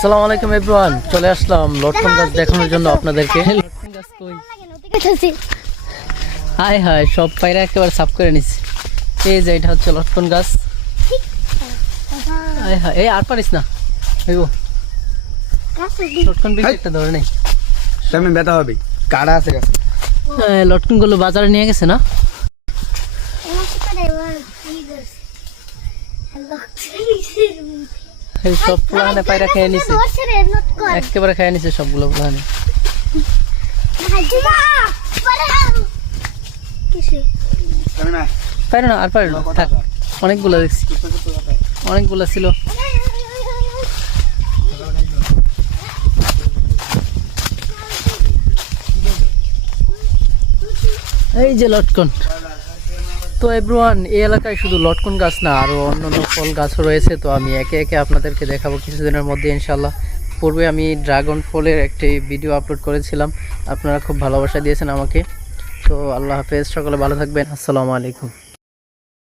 আসসালামু আলাইকুম এভরিওয়ান, চলে আসলাম লটকন গাছ দেখানোর জন্য আপনাদেরকে। লটকন গাছ কই? হাই হাই, সব পায়রা একেবারে সাফ করে নিছি। এই যে এটা হচ্ছে লটকন গাছ। হাই হাই, এই আর পারিস না হইব। লটকন বিক্রি একটা ধরে নেই, সামনে ব্যথা হবে, কাটা আছে গাছে। লটকন গুলো বাজারে নিয়ে গেছে না? এই সব পুরানে পায়রা খেয়ে নিছে, একেবারে খেয়ে নিছে সবগুলো পুরানে। পারে না আর পারে না, থাক। অনেকগুলো দেখছি, অনেকগুলো ছিল। এই যে লটকন। তো এভরিওয়ান, এই এলাকায় শুধু লটকন গাছ না, আরও অন্যান্য ফল গাছও রয়েছে। তো আমি একে একে আপনাদেরকে দেখাবো কিছুদিনের মধ্যে ইনশাল্লাহ। পূর্বে আমি ড্রাগন ফলের একটি ভিডিও আপলোড করেছিলাম, আপনারা খুব ভালোবাসা দিয়েছেন আমাকে। তো আল্লাহ হাফেজ, সকলে ভালো থাকবেন, আসসালামু আলাইকুম।